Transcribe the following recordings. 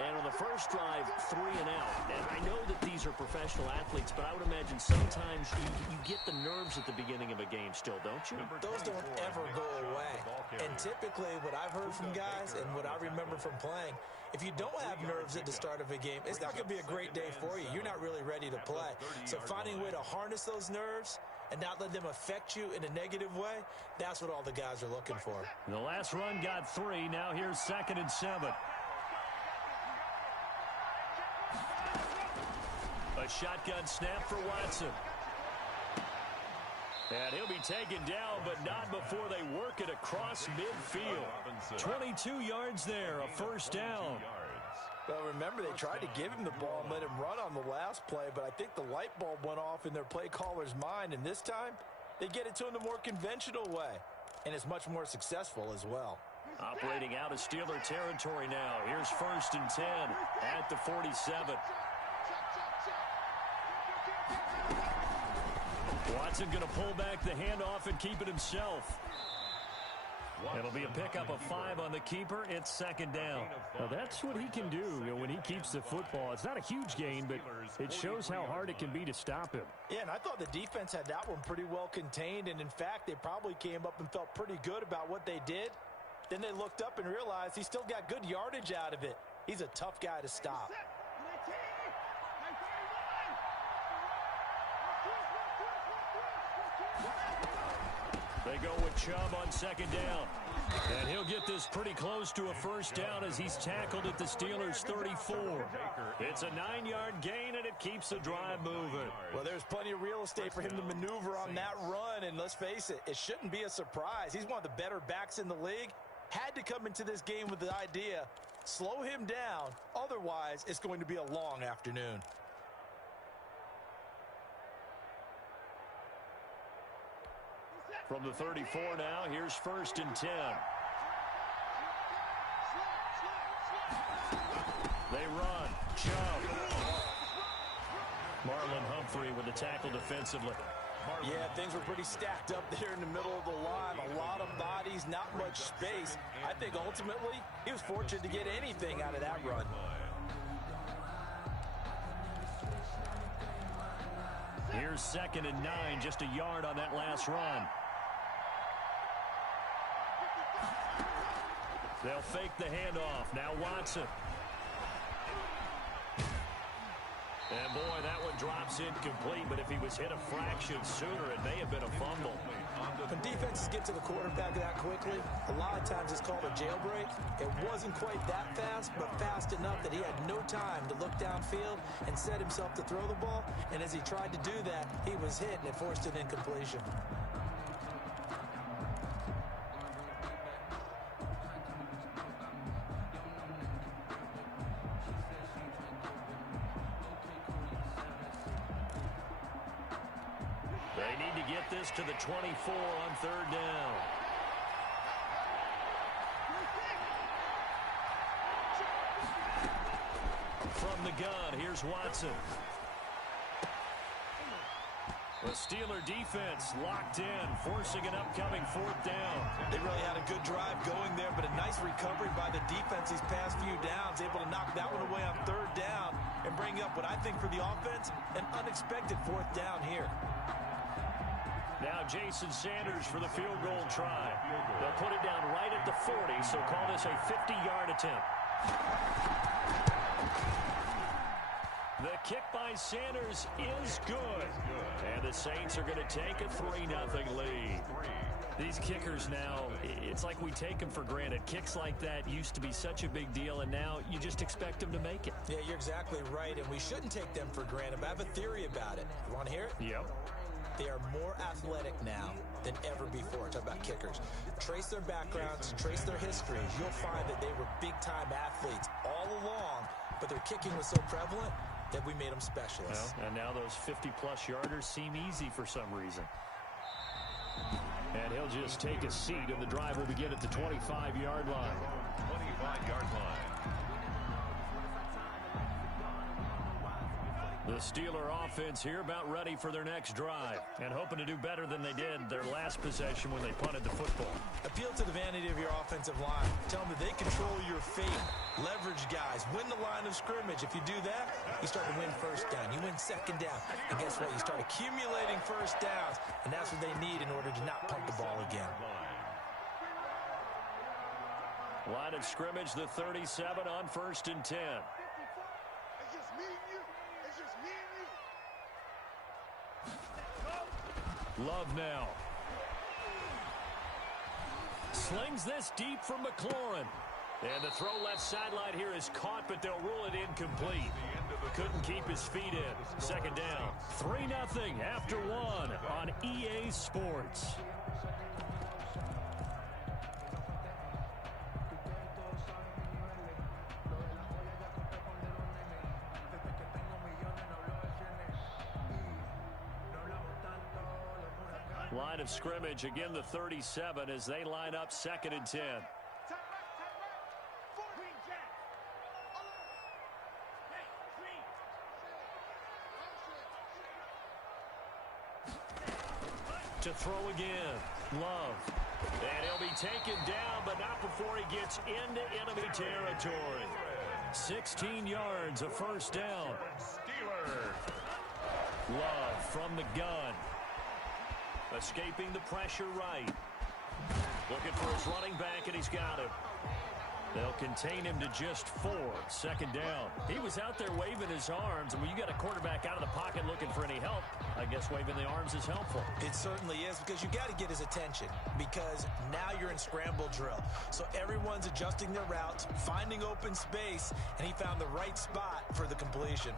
And on the first drive, 3 and out. And I know that these are professional athletes, but I would imagine sometimes you get the nerves at the beginning of a game still, don't you? Those don't ever go away. And typically what I've heard from guys and what I remember from playing, if you don't have nerves at the start of a game, it's not going to be a great day for you. You're not really ready to play. So finding a way to harness those nerves and not let them affect you in a negative way, that's what all the guys are looking for. The last run got 3. Now here's 2nd and 7. A shotgun snap for Watson. And he'll be taken down, but not before they work it across midfield. 22 yards there, a first down. Well, remember, they tried to give him the ball and let him run on the last play, but I think the light bulb went off in their play caller's mind, and this time they get it to him the more conventional way, and it's much more successful as well. Operating out of Steeler territory now. Here's 1st and 10 at the 47. Watson going to pull back the handoff and keep it himself. It'll be a pickup of 5 on the keeper. It's 2nd down. Well, that's what he can do when he keeps the football. It's not a huge gain, but it shows how hard it can be to stop him. Yeah, and I thought the defense had that one pretty well contained, and in fact, they probably came up and felt pretty good about what they did. Then they looked up and realized he still got good yardage out of it. He's a tough guy to stop. They go with Chubb on 2nd down. And he'll get this pretty close to a first down as he's tackled at the Steelers' 34. It's a 9-yard gain, and it keeps the drive moving. Well, there's plenty of real estate for him to maneuver on that run, and let's face it, it shouldn't be a surprise. He's one of the better backs in the league. Had to come into this game with the idea, slow him down, otherwise it's going to be a long afternoon. From the 34 now, here's 1st and 10. They run. Chubb. Marlon Humphrey with the tackle defensively. Yeah, things were pretty stacked up there in the middle of the line. A lot of bodies, not much space. I think ultimately he was fortunate to get anything out of that run. Here's 2nd and 9, just a yard on that last run. They'll fake the handoff. Now Watson. And boy, that one drops incomplete, but if he was hit a fraction sooner, it may have been a fumble. When defenses get to the quarterback that quickly, a lot of times it's called a jailbreak. It wasn't quite that fast, but fast enough that he had no time to look downfield and set himself to throw the ball. And as he tried to do that, he was hit, and it forced an incompletion. They need to get this to the 24 on 3rd down. From the gun, here's Watson. The Steeler defense locked in, forcing an upcoming 4th down. They really had a good drive going there, but a nice recovery by the defense these past few downs, able to knock that one away on 3rd down and bring up what I think for the offense, an unexpected 4th down here. Now Jason Sanders for the field goal try. They'll put it down right at the 40, so call this a 50-yard attempt. The kick by Sanders is good. And the Saints are going to take a 3-0 lead. These kickers now, it's like we take them for granted. Kicks like that used to be such a big deal, and now you just expect them to make it. Yeah, you're exactly right, and we shouldn't take them for granted. But I have a theory about it. You want to hear it? Yep. They are more athletic now than ever before. Talk about kickers. Trace their backgrounds, trace their histories. You'll find that they were big-time athletes all along, but their kicking was so prevalent that we made them specialists. Well, and now those 50-plus yarders seem easy for some reason. And he'll just take a seat, and the drive will begin at the 25-yard line. 25-yard line. The Steeler offense here about ready for their next drive and hoping to do better than they did their last possession when they punted the football. Appeal to the vanity of your offensive line. Tell them that they control your fate. Leverage guys. Win the line of scrimmage. If you do that, you start to win first down. You win second down. And guess what? You start accumulating first downs, and that's what they need in order to not punt the ball again. Line of scrimmage, the 37 on 1st and 10. Love now. Slings this deep from McLaurin. And the throw left sideline here is caught, but they'll rule it incomplete. Couldn't keep his feet in. Second down. 3-0 after 1 on EA Sports. Line of scrimmage, again the 37 as they line up 2nd and 10. To throw again, Love. And he'll be taken down, but not before he gets into enemy territory. 16 yards, a first down. Love from the gun. Escaping the pressure right. Looking for his running back, and he's got him. They'll contain him to just 4. Second down. He was out there waving his arms, and when you got a quarterback out of the pocket looking for any help, I guess waving the arms is helpful. It certainly is, because you got to get his attention, because now you're in scramble drill. So everyone's adjusting their routes, finding open space, and he found the right spot for the completion.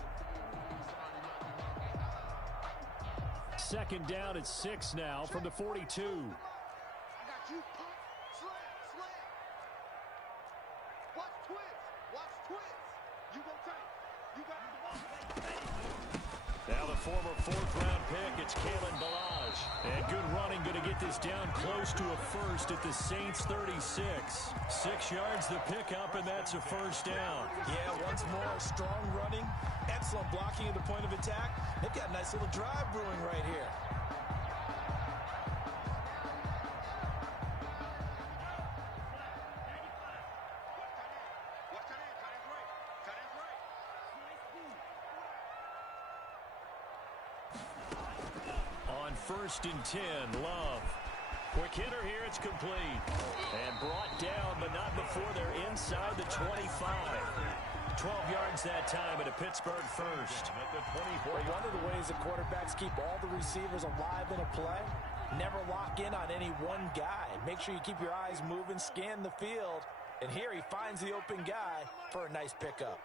Second down at 6 now from the 42. Now the former 4th-round pick, it's Kalen Ballage. And good running, going to get this down close to a first at the Saints 36. 6 yards the pickup, and that's a first down. Yeah, once more, strong running, excellent blocking at the point of attack. They've got a nice little drive brewing right here. On 1st and 10, Love. Quick hitter here, it's complete. And brought down, but not before they're inside the 25. 12 yards that time at a Pittsburgh first. Well, one of the ways that quarterbacks keep all the receivers alive in a play, never lock in on any one guy. Make sure you keep your eyes moving, scan the field, and here he finds the open guy for a nice pickup.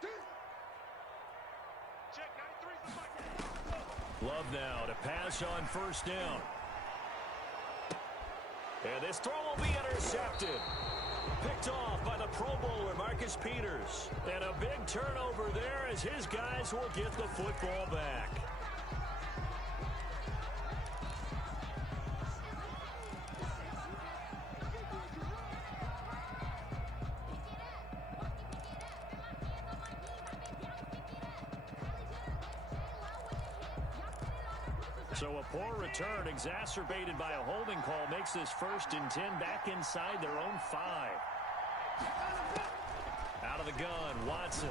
Love now to pass on 1st down. And this throw will be intercepted. Picked off by the Pro Bowler, Marcus Peters. And a big turnover there as his guys will get the football back. So a poor return exacerbated by a holding call makes this 1st and 10 back inside their own 5. Out of the gun, Watson.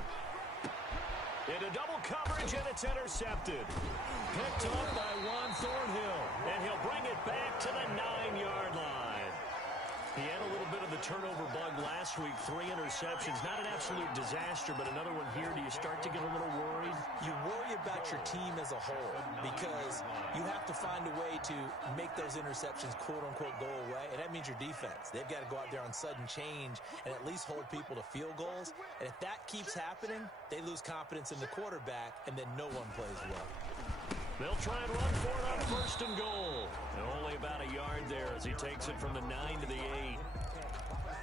Into double coverage, and it's intercepted. Picked up by Juan Thornhill, and he'll bring it back to the 9-yard line. He had a little bit of the turnover bug last week, 3 interceptions. Not an absolute disaster, but another one here. Do you start to get a little worried? You worry about your team as a whole, because you have to find a way to make those interceptions quote-unquote go away, and that means your defense. They've got to go out there on sudden change and at least hold people to field goals. And if that keeps happening, they lose confidence in the quarterback, and then no one plays well. They'll try and run for it on 1st and goal. And only about a yard there as he takes it from the 9 to the 8.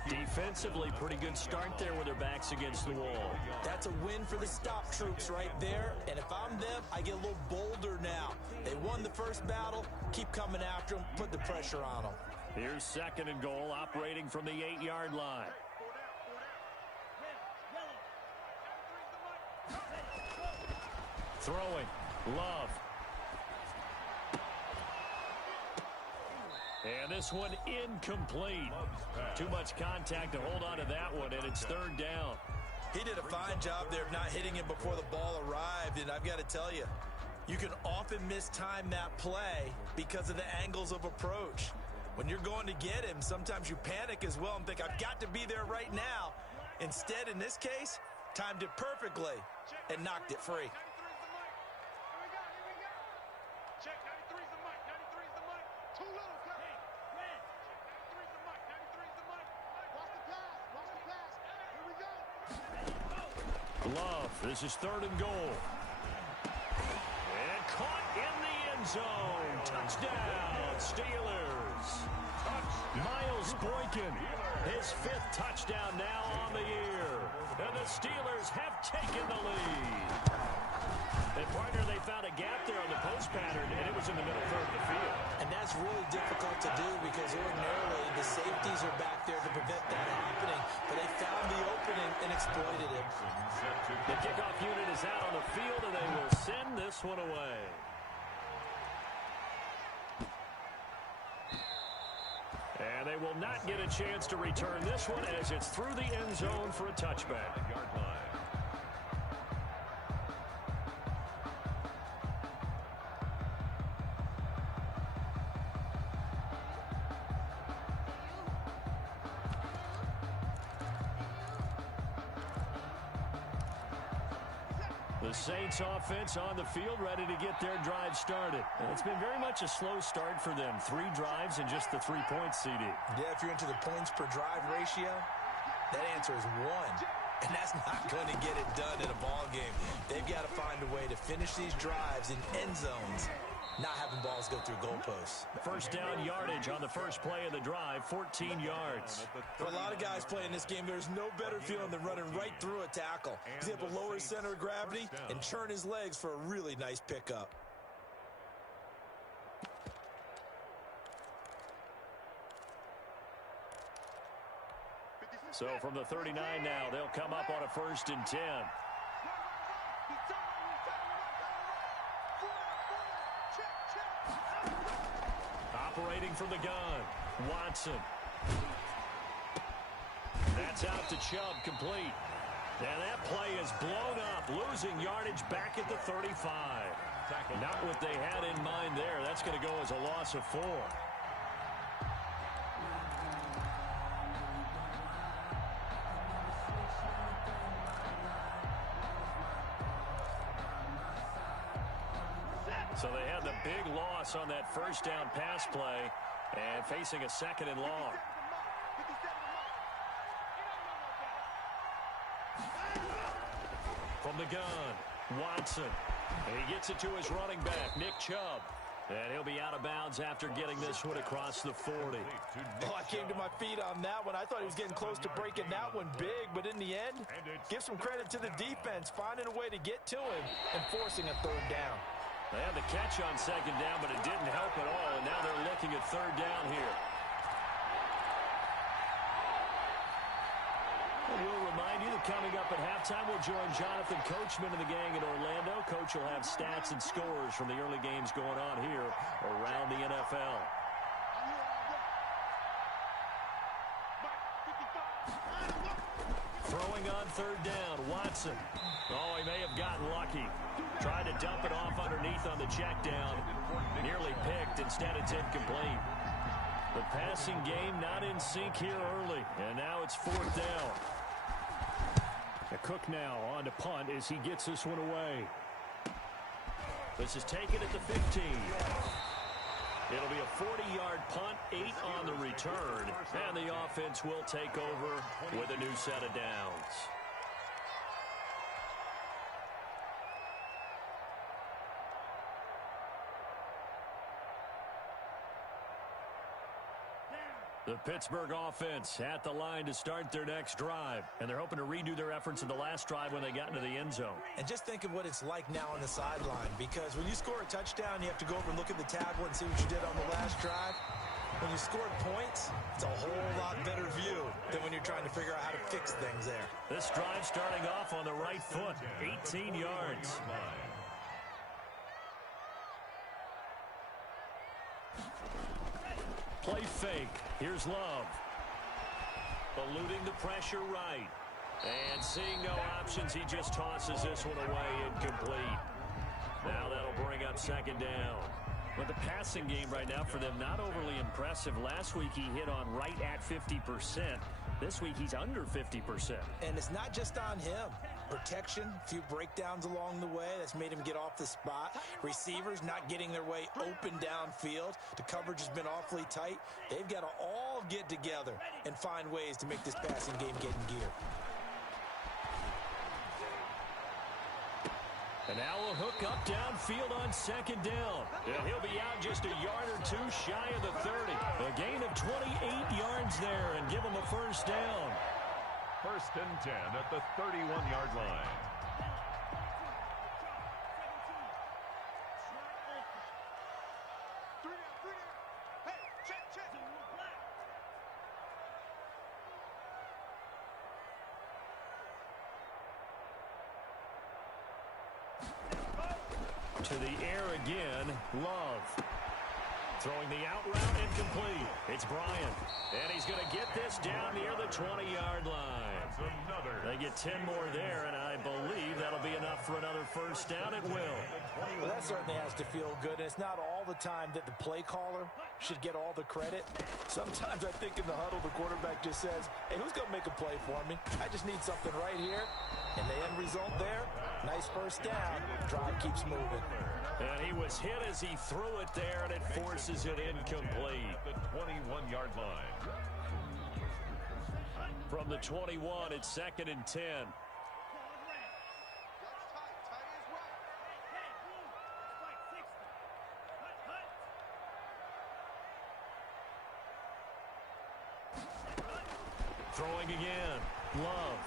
Defensively, pretty good start there with their backs against the wall. That's a win for the stop troops right there. And if I'm them, I get a little bolder now. They won the first battle. Keep coming after them. Put the pressure on them. Here's 2nd and goal, operating from the 8-yard line. Throwing. Love. And this one incomplete. Too much contact to hold on to that one, and it's third down. He did a fine job there of not hitting him before the ball arrived, and I've got to tell you, you can often mistime that play because of the angles of approach. When you're going to get him, sometimes you panic as well and think, I've got to be there right now. Instead, in this case, timed it perfectly and knocked it free. Love, this is third and goal. And caught in the end zone. Touchdown, Steelers. Miles Boykin, his 5th touchdown now on the year. And the Steelers have taken the lead. And partner, they found a gap there on the post pattern, and it was in the middle third of the field. And that's really difficult to do because ordinarily the safeties are back there to prevent that happening, but they found the opening and exploited it. The kickoff unit is out on the field, and they will send this one away. And they will not get a chance to return this one as it's through the end zone for a touchback. The Saints offense on the field, ready to get their drive started. And it's been very much a slow start for them. 3 drives and just the 3 points, CD. Yeah, if you're into the points per drive ratio, that answer is 1. And that's not going to get it done in a ball game. They've got to find a way to finish these drives in end zones, not having balls go through goalposts. First down yardage on the first play of the drive, 14 yards. For a lot of guys playing this game, there's no better feeling than running right through a tackle. He's able to lower his center of gravity and churn his legs for a really nice pickup. So from the 39 now, they'll come up on a 1st and 10. Operating from the gun, Watson. That's out to Chubb, complete. And that play is blown up, losing yardage back at the 35. Not what they had in mind there. That's going to go as a loss of 4. So they had the big loss on that first down pass play and facing a 2nd and long. From the gun, Watson. And he gets it to his running back, Nick Chubb. And he'll be out of bounds after getting this one across the 40. Oh, I came to my feet on that one. I thought he was getting close to breaking that one big, but in the end, give some credit to the defense, finding a way to get to him and forcing a 3rd down. They had the catch on 2nd down, but it didn't help at all, and now they're looking at 3rd down here. We'll remind you that coming up at halftime, we'll join Jonathan Coachman and the gang in Orlando. Coach will have stats and scores from the early games going on here around the NFL. Throwing on 3rd down, Watson. Oh, he may have gotten lucky. Tried to dump it off underneath on the check down. Nearly picked. Instead, it's incomplete. The passing game not in sync here early. And now it's 4th down. Cook now on to punt as he gets this one away. This is taken at the 15. It'll be a 40-yard punt, 8 on the return. And the offense will take over with a new set of downs. The Pittsburgh offense at the line to start their next drive. And they're hoping to redo their efforts in the last drive when they got into the end zone. And just think of what it's like now on the sideline, because when you score a touchdown, you have to go over and look at the tablet and see what you did on the last drive. When you scored points, it's a whole lot better view than when you're trying to figure out how to fix things there. This drive starting off on the right foot, 18 yards. Play fake. Here's Love. Eluding the pressure right. And seeing no options, he just tosses this one away incomplete. Now that'll bring up second down. But the passing game right now for them, not overly impressive. Last week he hit on right at 50%. This week he's under 50%. And it's not just on him. Protection, a few breakdowns along the way. That's made him get off the spot. Receivers not getting their way open downfield. The coverage has been awfully tight. They've got to all get together and find ways to make this passing game get in gear. And now a hook up downfield on second down. And he'll be out just a yard or two shy of the 30. A gain of 28 yards there and give him a first down. First and 10 at the 31-yard line. To the air again, Love. Throwing the out route incomplete. It's Bryant. And he's going to get this down near the 20-yard line. They get 10 more there, and I believe that'll be enough for another first down. It will. Well, that certainly has to feel good. And it's not all the time that the play caller should get all the credit. Sometimes I think in the huddle, the quarterback just says, hey, who's going to make a play for me? I just need something right here. And the end result there, nice first down. Drive keeps moving. And he was hit as he threw it there, and it forces it incomplete. The 21-yard line. From the 21, it's second and 10. Throwing again. Love.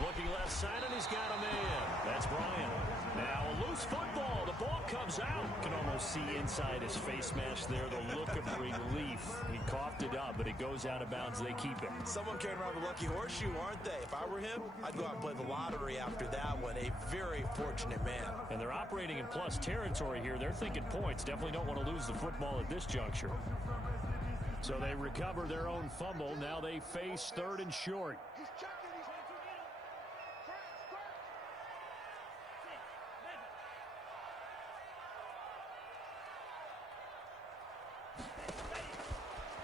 Looking left side, and he's got a man. That's Bryant. Now a loose football. The ball comes out. You can almost see inside his face mask there the look of relief. He coughed it up, but it goes out of bounds. They keep it. Someone carrying around the lucky horseshoe, aren't they? If I were him, I'd go out and play the lottery after that one. A very fortunate man. And they're operating in plus territory here. They're thinking points. Definitely don't want to lose the football at this juncture. So they recover their own fumble. Now they face third and short.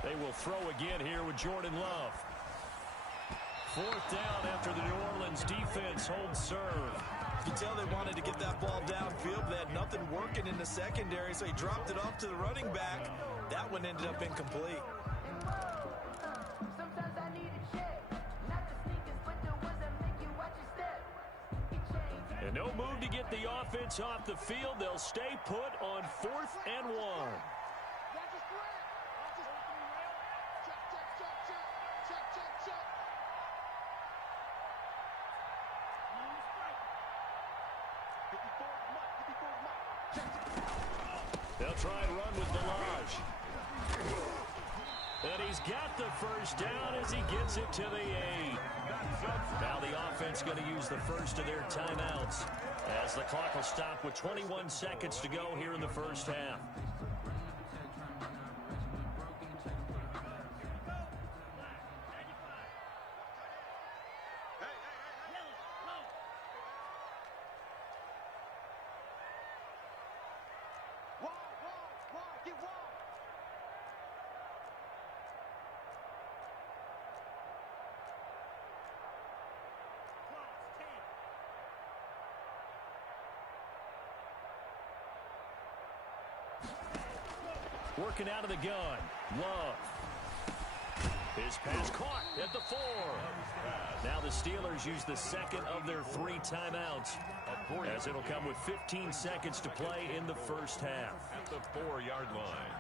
They will throw again here with Jordan Love. Fourth down after the New Orleans defense holds serve. You can tell they wanted to get that ball downfield, but they had nothing working in the secondary, so he dropped it off to the running back. That one ended up incomplete. And no move to get the offense off the field. They'll stay put on 4th and 1. They'll try and run with Delage. And he's got the first down as he gets it to the 8. Now the offense going to use the first of their timeouts as the clock will stop with 21 seconds to go here in the first half. Working out of the gun. Love. His pass caught at the 4. Now the Steelers use the second of their 3 timeouts as it'll come with 15 seconds to play in the first half. At the 4-yard line.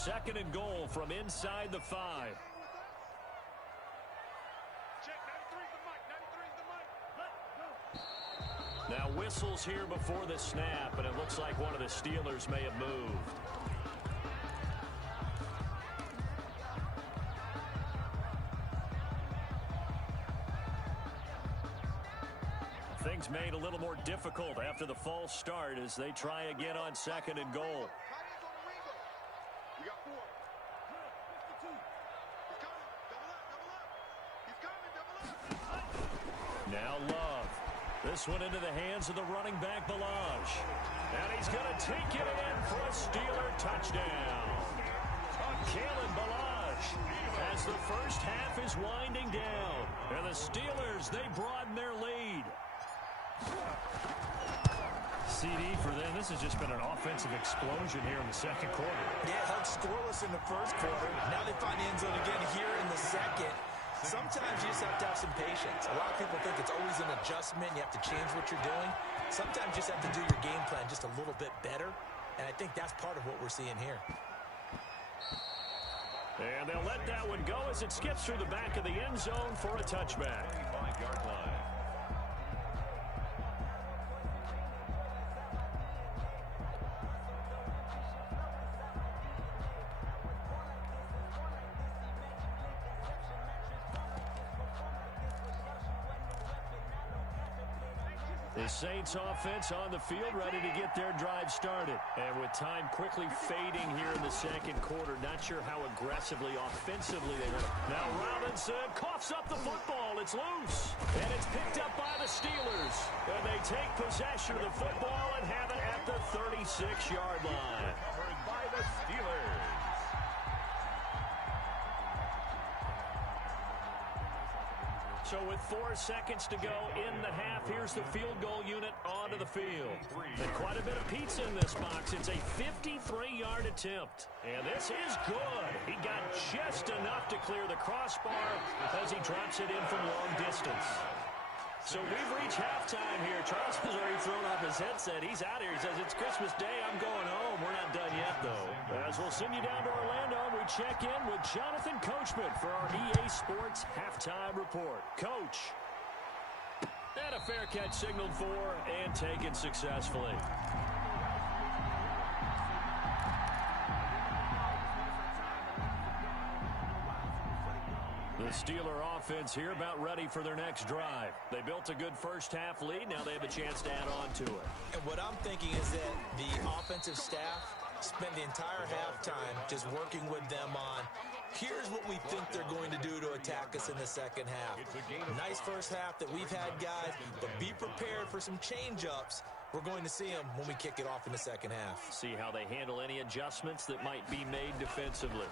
second and goal from inside the 5. Now whistles here before the snap, and it looks like one of the Steelers may have moved. Things made a little more difficult after the false start as they try again on second and goal. Now Love. This one into the hands of the running back, Balaj. And he's going to take it in for a Steeler touchdown. Kalen Balaj as the first half is winding down. And the Steelers, they broaden their lead. CD for them. This has just been an offensive explosion here in the second quarter. Yeah, held scoreless in the first quarter. Now they find the end zone again here in the second. Sometimes you just have to have some patience. A lot of people think it's always an adjustment. You have to change what you're doing. Sometimes you just have to do your game plan just a little bit better. And I think that's part of what we're seeing here. And they'll let that one go as it skips through the back of the end zone for a touchback. 5-yard line. The Saints offense on the field ready to get their drive started. And with time quickly fading here in the second quarter, not sure how aggressively, offensively they want to. Now Robinson coughs up the football. It's loose. And it's picked up by the Steelers. And they take possession of the football and have it at the 36-yard line. Covered by the Steelers. So with 4 seconds to go in the half, here's the field goal unit onto the field. And quite a bit of pizza in this box. It's a 53-yard attempt. And this is good. He got just enough to clear the crossbar as he drops it in from long distance. So we've reached halftime here. Charles has already thrown off his headset. He's out here. He says, it's Christmas Day. I'm going home. We're not done yet, though. As we'll send you down to Orlando, we check in with Jonathan Coachman for our EA Sports Halftime Report. Coach. And a fair catch signaled for and taken successfully. The Steeler offense here about ready for their next drive. They built a good first half lead. Now they have a chance to add on to it. And what I'm thinking is that the offensive staff spent the entire halftime just working with them on, here's what we think they're going to do to attack us in the second half. Nice first half that we've had, guys, but be prepared for some change-ups. We're going to see them when we kick it off in the second half. See how they handle any adjustments that might be made defensively.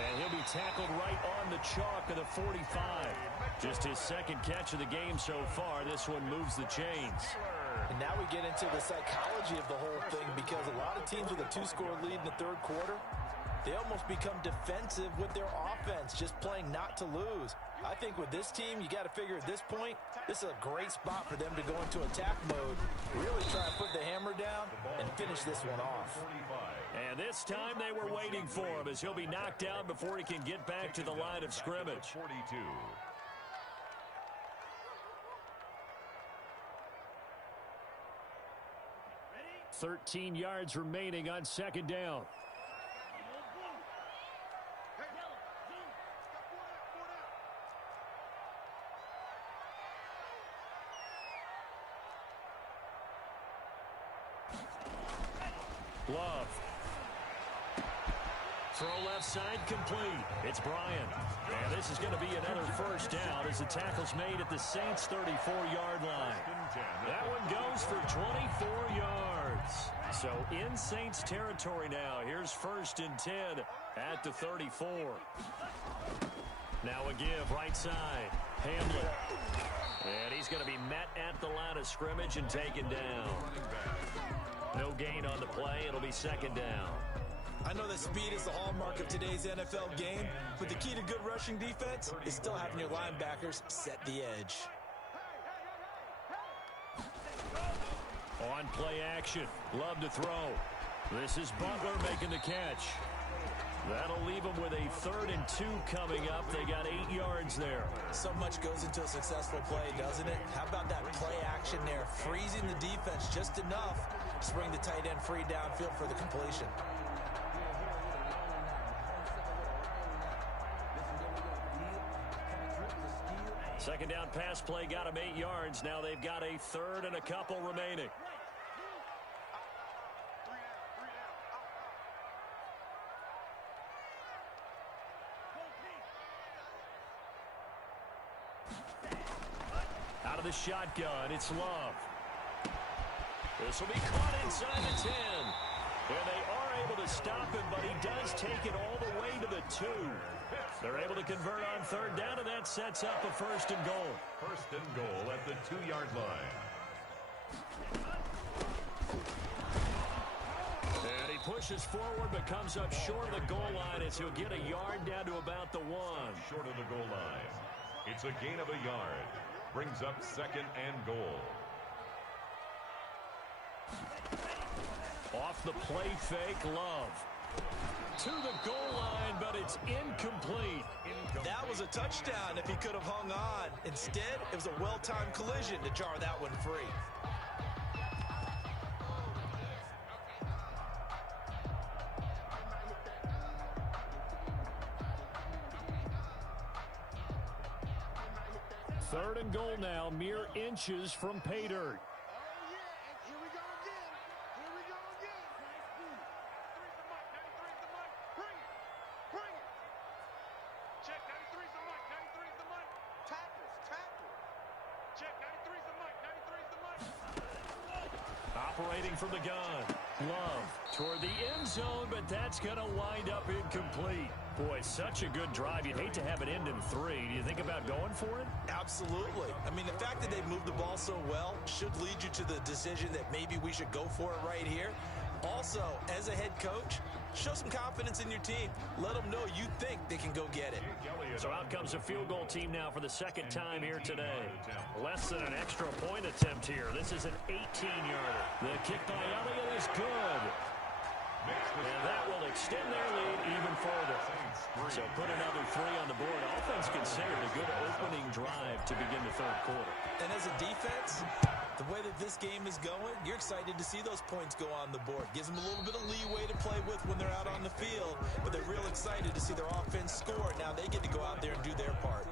And he'll be tackled right on the chalk of the 45. Just his second catch of the game so far. This one moves the chains. And now we get into the psychology of the whole thing, because a lot of teams with a 2-score lead in the third quarter, they almost become defensive with their offense, just playing not to lose. I think with this team, you got to figure at this point, this is a great spot for them to go into attack mode, really try and put the hammer down and finish this one off. And this time they were waiting for him as he'll be knocked down before he can get back to the line of scrimmage. 42. 13 yards remaining on second down. Love. Throw left side complete. It's Bryant. And this is going to be another first down as the tackle's made at the Saints' 34-yard line. That one goes for 24 yards. So in Saints territory now. Here's 1st and 10 at the 34. Now a give right side. Hamlin. And he's going to be met at the line of scrimmage and taken down. No gain on the play. It'll be second down. I know that speed is the hallmark of today's NFL game, but the key to good rushing defense is still having your linebackers set the edge. On play action. Love to throw. This is Butler making the catch. That'll leave them with a 3rd and 2 coming up. They got 8 yards there. So much goes into a successful play, doesn't it? How about that play action there? Freezing the defense just enough to bring the tight end free downfield for the completion. Second down pass play got them 8 yards. Now they've got a 3rd and a couple remaining. Out of the shotgun, it's Love. This will be caught inside the 10. And they are able to stop him, but he does take it all the way to the 2. They're able to convert on 3rd down, and that sets up a 1st and goal. 1st and goal at the 2-yard line. And he pushes forward, but comes up short of the goal line as he'll get a yard down to about the 1. Short of the goal line. It's a gain of a yard. Brings up 2nd and goal. Off the play fake, Love. To the goal line, but it's incomplete. That was a touchdown if he could have hung on. Instead, it was a well-timed collision to jar that one free. Third and goal now, mere inches from pay dirt. Operating from the gun. Love toward the end zone, but that's going to wind up incomplete. Boy, such a good drive. You'd hate to have it end in 3. Do you think about going for it? Absolutely. I mean, the fact that they moved the ball so well should lead you to the decision that maybe we should go for it right here. Also, as a head coach, show some confidence in your team. Let them know you think they can go get it. So out comes a field goal team now for the 2nd time here today. Less than an extra point attempt here. This is an 18-yarder. The kick by Elliott is good. And that will extend their lead even further. So put another 3 on the board. Offense considered a good opening drive to begin the 3rd quarter. And as a defense, the way that this game is going, you're excited to see those points go on the board. Gives them a little bit of leeway to play with when they're out on the field, but they're real excited to see their offense score. Now they get to go out there and do their part.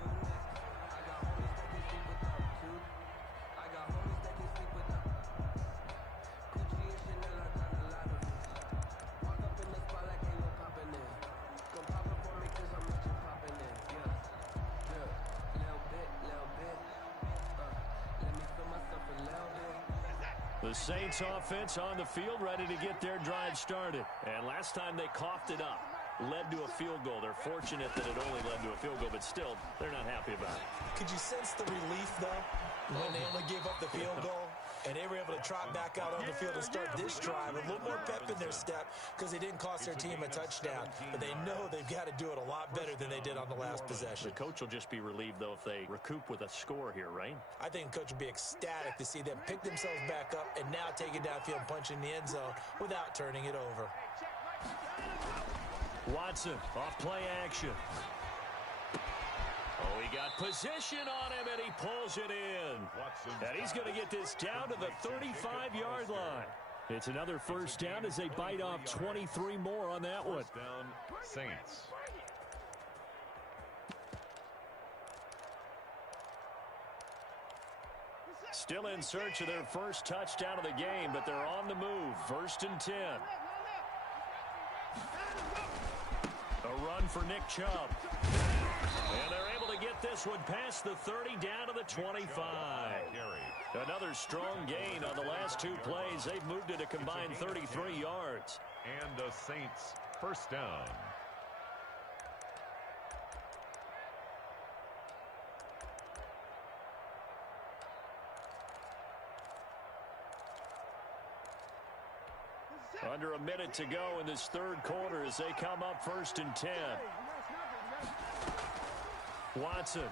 The Saints offense on the field ready to get their drive started. And last time they coughed it up, led to a field goal. They're fortunate that it only led to a field goal, but still, they're not happy about it. Could you sense the relief, though, when they only gave up the field goal? And they were able to trot back out on the field and start this drive. A little more pep in their step because they didn't cost their team a touchdown. But they know they've got to do it a lot better than they did on the last possession. The coach will just be relieved, though, if they recoup with a score here, right? I think the coach will be ecstatic to see them pick themselves back up and now take it downfield and punch in the end zone without turning it over. Watson, off play action. Oh, he got position on him, and he pulls it in. And he's going to get this down to the 35-yard line. It's another 1st down as they bite off 23 more on that one. 1st down, Saints. Still in search of their first touchdown of the game, but they're on the move. 1st and 10. A run for Nick Chubb. And they're able to get this one past the 30 down to the 25. Another strong gain on the last 2 plays. They've moved it a combined 33 yards. And the Saints 1st down. Under a minute to go in this 3rd quarter as they come up 1st and 10. Watson.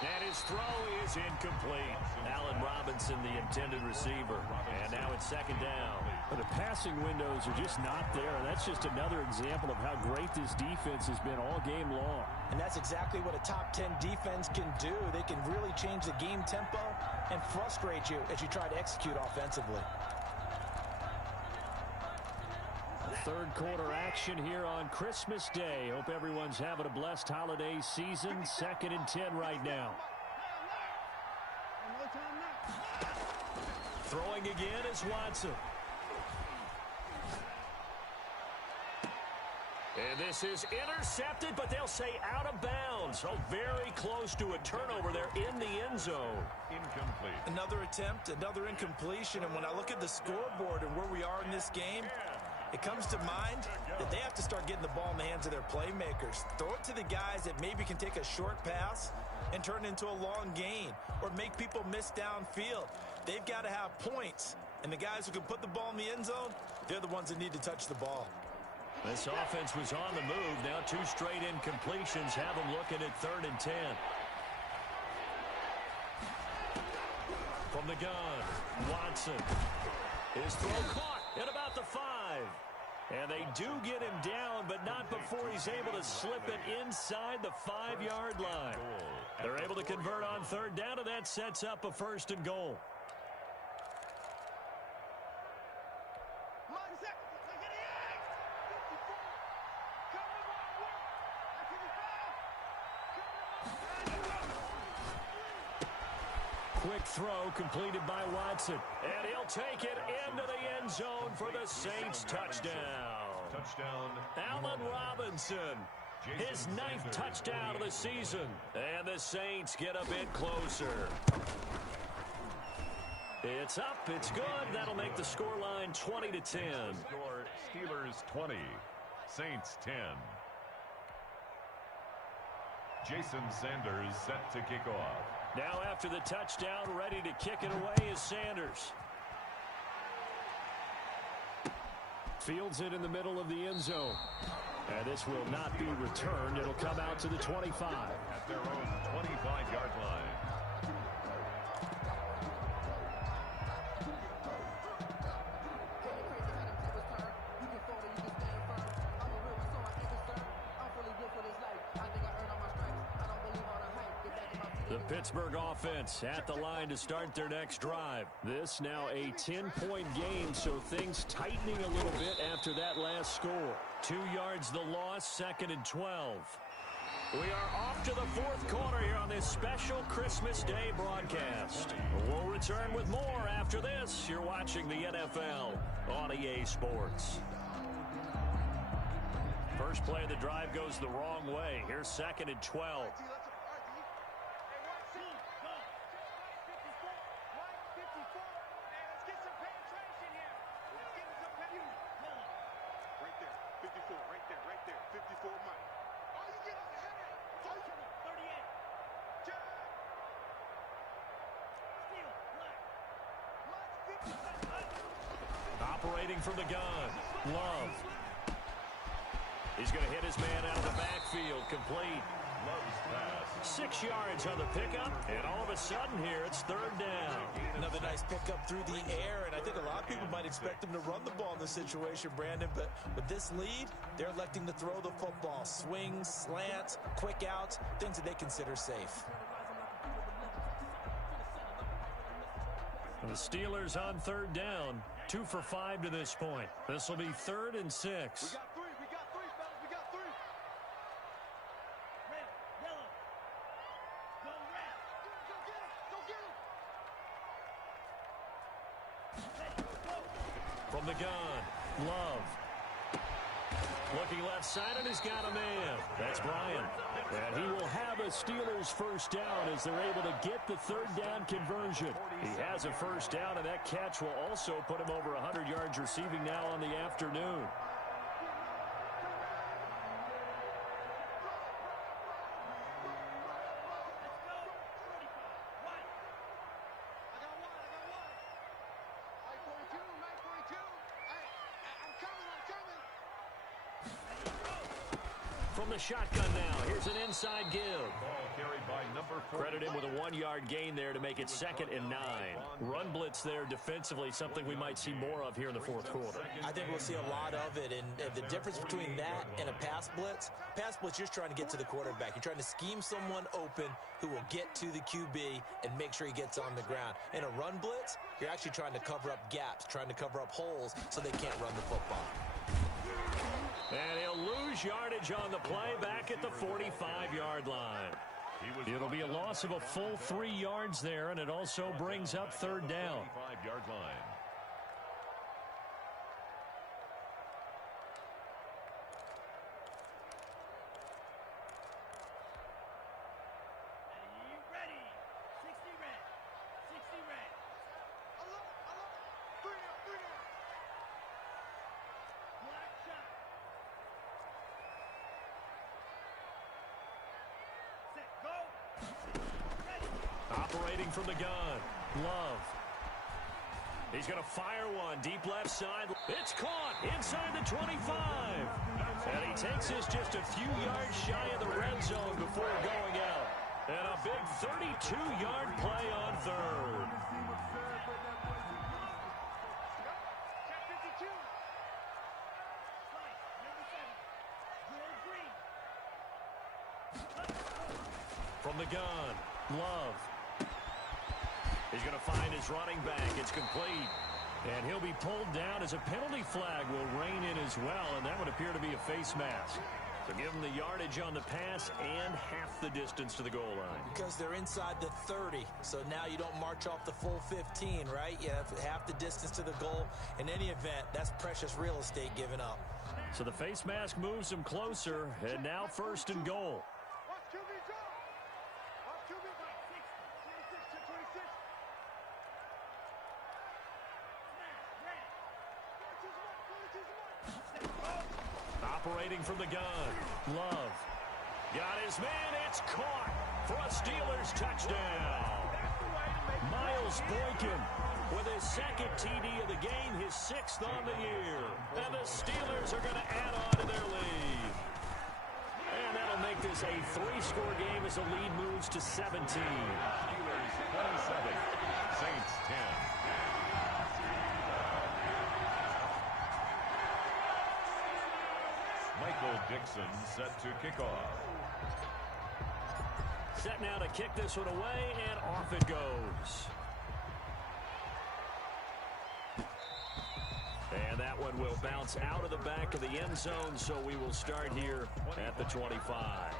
And his throw is incomplete. Allen Robinson, the intended receiver. And now it's second down. But the passing windows are just not there. That's just another example of how great this defense has been all game long. And that's exactly what a top 10 defense can do. They can really change the game tempo and frustrate you as you try to execute offensively. Third quarter action here on Christmas Day. Hope everyone's having a blessed holiday season. 2nd and 10 right now. Throwing again is Watson. And this is intercepted, but they'll say out of bounds. So very close to a turnover there in the end zone. Incomplete. Another attempt, another incompletion. And when I look at the scoreboard and where we are in this game, it comes to mind that they have to start getting the ball in the hands of their playmakers. Throw it to the guys that maybe can take a short pass and turn it into a long gain or make people miss downfield. They've got to have points. And the guys who can put the ball in the end zone, they're the ones that need to touch the ball. This offense was on the move. Now 2 straight incompletions have them looking at 3rd and 10. From the gun, Watson. His throw caught at about the 5. And they do get him down, but not before he's able to slip it inside the 5-yard line. They're able to convert on 3rd down, and that sets up a 1st and goal. Quick throw completed by Watson. And he'll take it into the end zone for the Saints touchdown. Touchdown. Allen Robinson. His 9th touchdown of the season. And the Saints get a bit closer. It's up. It's good. That'll make the scoreline 20-10. Score Steelers 20. Saints 10. Jason Sanders set to kick off. Now after the touchdown, ready to kick it away is Sanders. Fields it in the middle of the end zone. And this will not be returned. It'll come out to the 25. At their own 25-yard line. The Pittsburgh offense at the line to start their next drive. This now a 10-point game, so things tightening a little bit after that last score. 2 yards the loss, 2nd and 12. We are off to the 4th quarter here on this special Christmas Day broadcast. We'll return with more after this. You're watching the NFL on EA Sports. First play of the drive goes the wrong way. Here's 2nd and 12. Operating from the gun, Love. He's going to hit his man out of the backfield, complete. Love's pass. 6 yards on the pickup, and all of a sudden here, it's 3rd down. Another nice pickup through the air, and I think a lot of people might expect him to run the ball in this situation, Brandon, but with this lead, they're electing to throw the football. Swings, slants, quick outs, things that they consider safe. The Steelers on 3rd down, 2 for 5 to this point. This will be 3rd and 6. We got 3, fellas, we got 3. Red, yellow. Go red. Go get him. From the gun, Love. Looking left side, and he's got a man. That's Bryant. And he will have a Steelers 1st down as they're able to get the 3rd down conversion. He has a 1st down, and that catch will also put him over 100 yards receiving now on the afternoon. From the shotgun now, here's an inside give. Ball carried by number 4. Credit him with a 1-yard gain there to make it 2nd and 9. Run blitz there defensively, something we might see more of here in the fourth quarter. I think we'll see a lot of it, and the difference between that and a pass blitz, you're just trying to get to the quarterback. You're trying to scheme someone open who will get to the QB and make sure he gets on the ground. In a run blitz, you're actually trying to cover up gaps, trying to cover up holes so they can't run the football. And he'll lose yardage on the play back at the 45-yard line. It'll be a loss of a full 3 yards there, and it also brings up 3rd down. 45-yard line. Ready. 60 red. 60 red. Three down. Black shot. Set, go. Ready. Operating from the gun, Love. He's going to fire one deep left side. It's caught inside the 25. And he takes this just a few yards shy of the red zone before going out. And a big 32-yard play on 3rd. Check 52. Slice, number 7. George Green. From the gun, Love. He's going to find his running back. It's complete. And he'll be pulled down as a penalty flag will rein in as well, and that would appear to be a face mask. So give him the yardage on the pass and half the distance to the goal line. Because they're inside the 30, so now you don't march off the full 15, right? You have half the distance to the goal. In any event, that's precious real estate given up. So the face mask moves him closer, and now 1st and goal. Watch QB go. Watch QB go. 26 to 26. Operating from the gun, Love. Got his man, it's caught for a Steelers touchdown. Miles Boykin with his 2nd TD of the game, his 6th on the year. And the Steelers are going to add on to their lead. And that'll make this a 3-score game as the lead moves to 17. Steelers 27, Saints 10. Michael Dixon set to kick off. Set now to kick this one away, and off it goes. And that one will bounce out of the back of the end zone, so we will start here at the 25.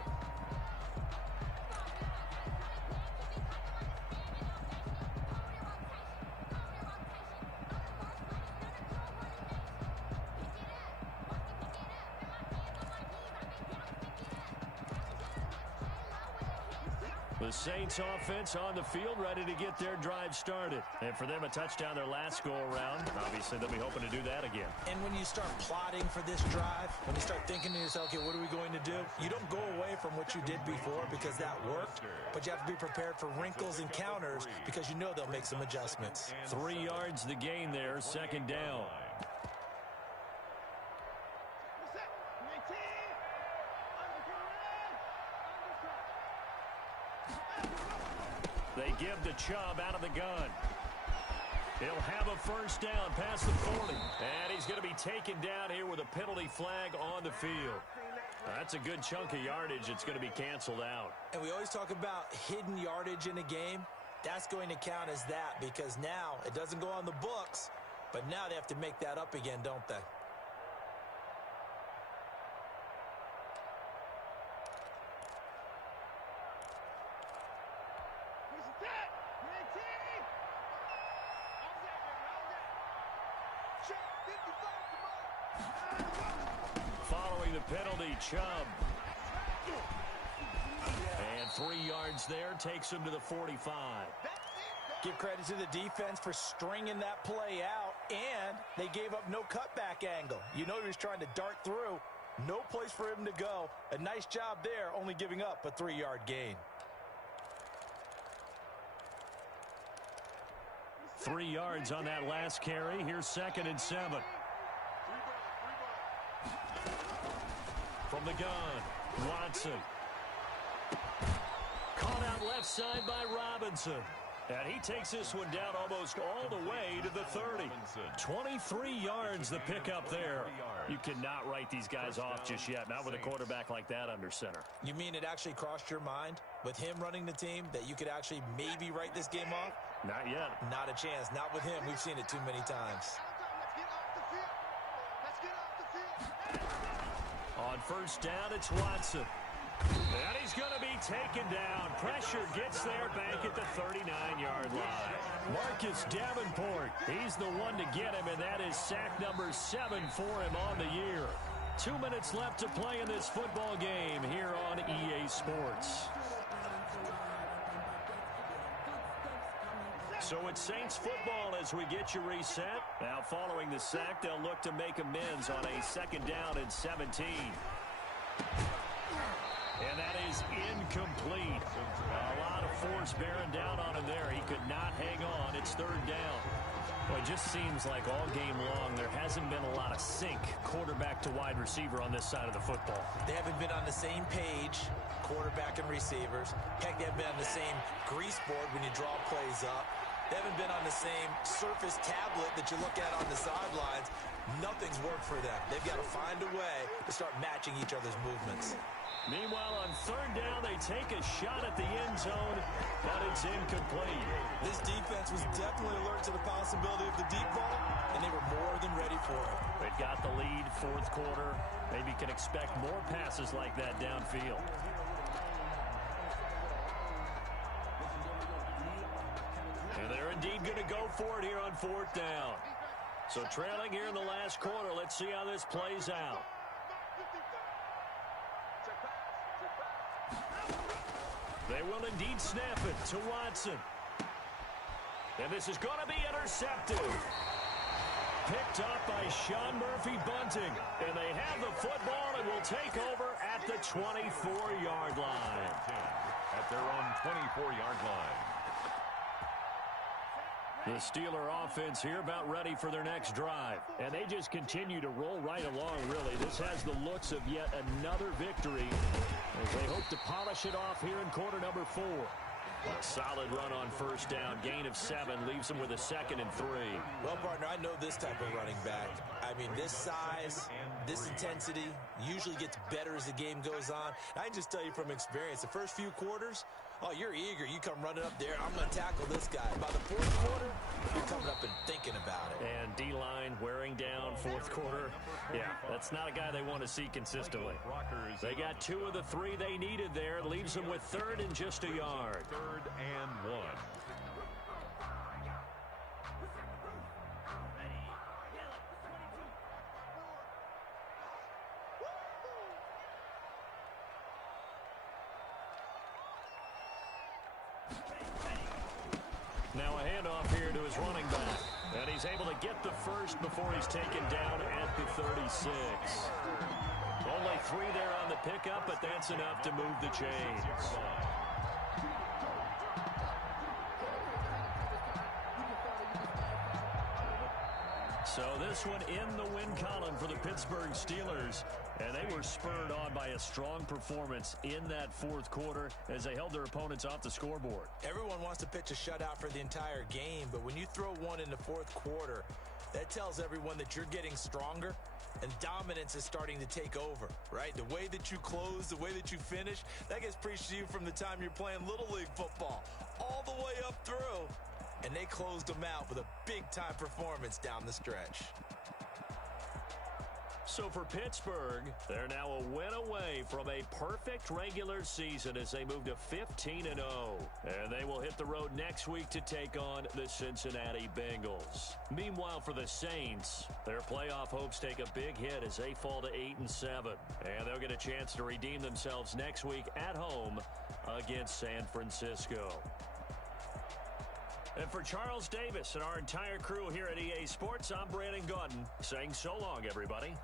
The Saints offense on the field ready to get their drive started. And for them, a touchdown their last go-around. Obviously, they'll be hoping to do that again. And when you start plotting for this drive, when you start thinking to yourself, okay, what are we going to do? You don't go away from what you did before because that worked, but you have to be prepared for wrinkles and counters because you know they'll make some adjustments. 3 yards the gain there, 2nd down. Set. 19. They give to Chubb out of the gun. He'll have a 1st down past the 40. And he's going to be taken down here with a penalty flag on the field. That's a good chunk of yardage. It's going to be canceled out. And we always talk about hidden yardage in a game. That's going to count as that because now it doesn't go on the books, but now they have to make that up again, don't they? Following the penalty, Chubb. And 3 yards there takes him to the 45. Give credit to the defense for stringing that play out, and they gave up no cutback angle. You know he was trying to dart through. No place for him to go. A nice job there, only giving up a 3-yard gain. 3 yards on that last carry. Here's 2nd and 7. From the gun, Watson. Caught out left side by Robinson. And he takes this one down almost all the way to the 30. 23 yards the pickup there. You cannot write these guys off just yet, not with a quarterback like that under center. You mean it actually crossed your mind with him running the team that you could actually maybe write this game off? Not yet. Not a chance. Not with him. We've seen it too many times. On first down, it's Watson. And he's going to be taken down. Pressure gets there back at the 39-yard line. Marcus Davenport, he's the one to get him, and that is sack number 7 for him on the year. 2 minutes left to play in this football game here on EA Sports. So it's Saints football as we get you reset. Now following the sack, they'll look to make amends on a 2nd down and 17. And that is incomplete. A lot of force bearing down on him there. He could not hang on. It's 3rd down. Well, it just seems like all game long there hasn't been a lot of sync quarterback to wide receiver on this side of the football. They haven't been on the same page, quarterback and receivers. Heck, they haven't been on the same grease board when you draw plays up. They haven't been on the same Surface tablet that you look at on the sidelines. Nothing's worked for them. They've got to find a way to start matching each other's movements. Meanwhile, on 3rd down, they take a shot at the end zone, but it's incomplete. This defense was definitely alert to the possibility of the deep ball, and they were more than ready for it. They've got the lead, 4th quarter. Maybe can expect more passes like that downfield. And they're indeed going to go for it here on 4th down. So trailing here in the last quarter, let's see how this plays out. They will indeed snap it to Watson. And this is going to be intercepted. Picked up by Sean Murphy-Bunting. And they have the football and will take over at the 24-yard line. At their own 24-yard line. The Steeler offense here about ready for their next drive. And they just continue to roll right along, really. This has the looks of yet another victory as they hope to polish it off here in quarter number 4. A solid run on 1st down. Gain of 7 leaves them with a 2nd and 3. Well, partner, I know this type of running back. I mean, this size, this intensity usually gets better as the game goes on. I can just tell you from experience, the first few quarters, oh, you're eager. You come running up there. I'm going to tackle this guy. By the 4th quarter, you're coming up and thinking about it. And D-line wearing down 4th quarter. Yeah, that's not a guy they want to see consistently. They got 2 of the 3 they needed there. Leaves them with 3rd and just a yard. 3rd and 1. Now a handoff here to his running back. And he's able to get the first before he's taken down at the 36. Only 3 there on the pickup, but that's enough to move the chains. So this one in the win column for the Pittsburgh Steelers. And they were spurred on by a strong performance in that 4th quarter as they held their opponents off the scoreboard. Everyone wants to pitch a shutout for the entire game, but when you throw one in the 4th quarter, that tells everyone that you're getting stronger and dominance is starting to take over, right? The way that you close, the way that you finish, that gets preached to you from the time you're playing Little League football all the way up through. And they closed them out with a big-time performance down the stretch. So for Pittsburgh, they're now a win away from a perfect regular season as they move to 15-0. And they will hit the road next week to take on the Cincinnati Bengals. Meanwhile, for the Saints, their playoff hopes take a big hit as they fall to 8-7. And they'll get a chance to redeem themselves next week at home against San Francisco. And for Charles Davis and our entire crew here at EA Sports, I'm Brandon Gaudin saying so long, everybody.